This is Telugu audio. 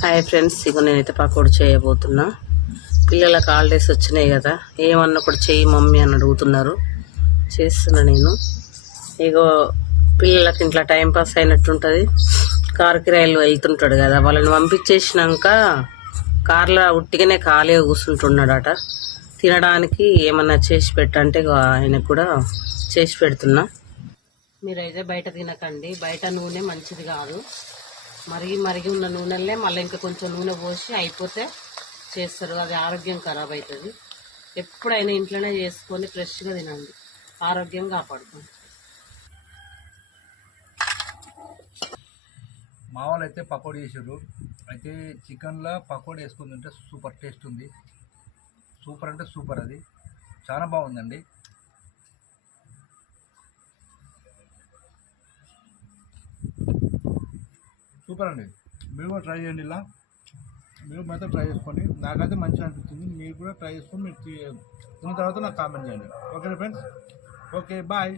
హాయ్ ఫ్రెండ్స్, ఇగో నేనైతే పకోడీ చేయబోతున్నా. పిల్లలకు హాలిడేస్ వచ్చినాయి కదా, ఏమన్నా కూడా చెయ్యి మమ్మీ అని అడుగుతున్నారు. చేస్తున్నా నేను. ఇగో పిల్లలకి ఇంట్లో టైంపాస్ అయినట్టుంటుంది. కారు కిరాయిలు వెళ్తుంటాడు కదా, వాళ్ళని పంపించేసినాక కార్లో ఉట్టిగానే ఖాళీగా కూర్చుంటున్నాడట. తినడానికి ఏమన్నా చేసి పెట్టంటే ఆయనకు కూడా చేసి పెడుతున్నా. మీరైతే బయట తినకండి, బయట నూనె మంచిది కాదు. మరిగి ఉన్న నూనెలే మళ్ళీ ఇంకా కొంచెం నూనె పోసి అయిపోతే చేస్తారు, అది ఆరోగ్యం ఖరాబ్ అవుతుంది. ఎప్పుడైనా ఇంట్లోనే చేసుకొని ఫ్రెష్గా తినండి, ఆరోగ్యం కాపాడుకోండి. మా వాళ్ళు అయితే పకోడీ చేసారు. అయితే చికెన్లో పకోడీ వేసుకుని తింటే సూపర్ టేస్ట్ ఉంది. సూపర్ అంటే సూపర్, అది చాలా బాగుందండి. సూపర్ అండి. మీరు కూడా ట్రై చేయండి, ఇలా మీరు మాత్రం ట్రై చేసుకోండి. నాకైతే మంచిగా అనిపించింది. మీరు కూడా ట్రై చేసుకొని మీరు తిన్న తర్వాత నాకు కామెంట్ చేయండి. Okay friends, okay bye.